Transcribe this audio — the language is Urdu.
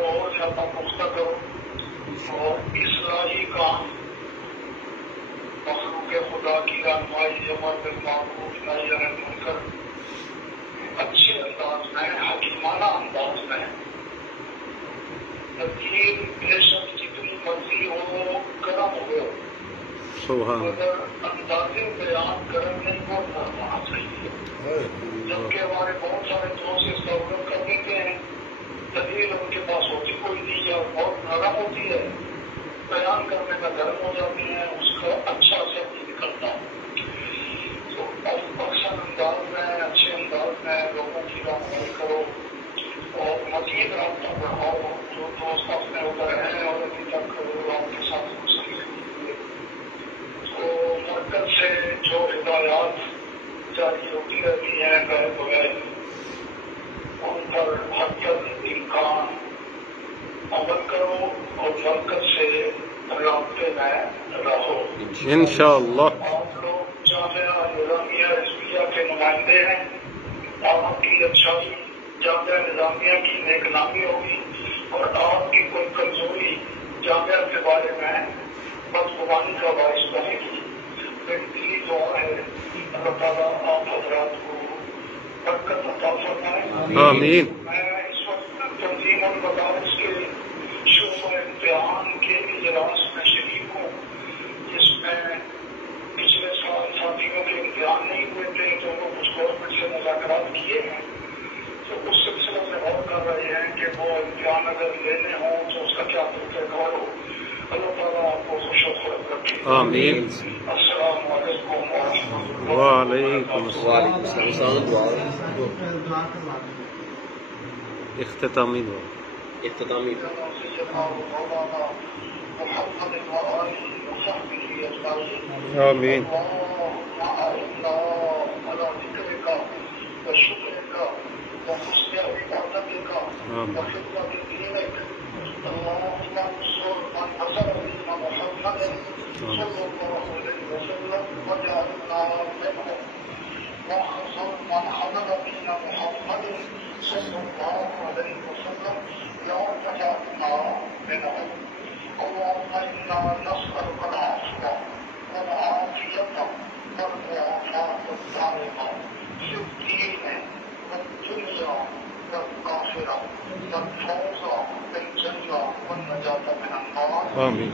کو اور زیادہ پختہ کرو اور اصلاحی کام مخلوق خدا کی رہنمائی امر بالمعروف نہی عن المنکر اچھے انداز میں حکیمانہ انداز میں تدبیر بے شک جتنی مرضی ہو کرم ہو مگر انداز بیان کرنے کو نرم ہونا چاہیے. جبکہ ہمارے بہت سارے دوست اس کا عمل کر دیتے ہیں دلیل ان کے پاس ہوتی کوئی نہیں یا بہت نرم ہوتی ہے بیان کرنے میں گرم ہو جاتے ہیں اس کا اچھا اثر نہیں نکلتا. تو اکثر انداز میں اچھے انداز میں لوگوں کی رہنمائی کرو اور مزید رابطہ بڑھاؤ. جو دوست اپنے ادھر ہیں اور ابھی تک آپ کے ساتھ تو مرکز سے جو ہدایات جاری ہوتی رہتی ہیں گئے بغیر ان پر حد امکان عمل کرو اور مرکز سے رابطے میں رہو. انشاءاللہ آپ لوگ جامعہ نظامیہ رضویہ کے نمائندے ہیں. آپ کی اچھائی جامعہ نظامیہ کی نیک نامی ہوگی اور آپ کی کوئی کمزوری جامعہ کے بارے میں بدگمانی کا باعث بنے گی. میری دلی دعا ہے اللہ تعالیٰ آپ حضرات کو برکت عطا فرمائے. آمین. میں اس وقت تنظیم المدارس کے شعبہ امتحان کے اجلاس میں شریک ہوں جس میں پچھلے سال ساتھیوں کے امتحان نہیں ہوئے تھے تو وہ کچھ گورنمنٹ سے مذاکرات کیے ہیں تو اس سلسلے میں غور کر رہے ہیں کہ وہ امتحان اگر لینے ہوں تو اس کا کیا طریقہ کار ہو. اللہ تعالیٰ آپ کو خوش و خرم رکھے. آمین. السلام علیکم ورحمۃ اللہ وعلیکم السلام. اختتامی دعا. اختتامی آمین. آمین. آمین.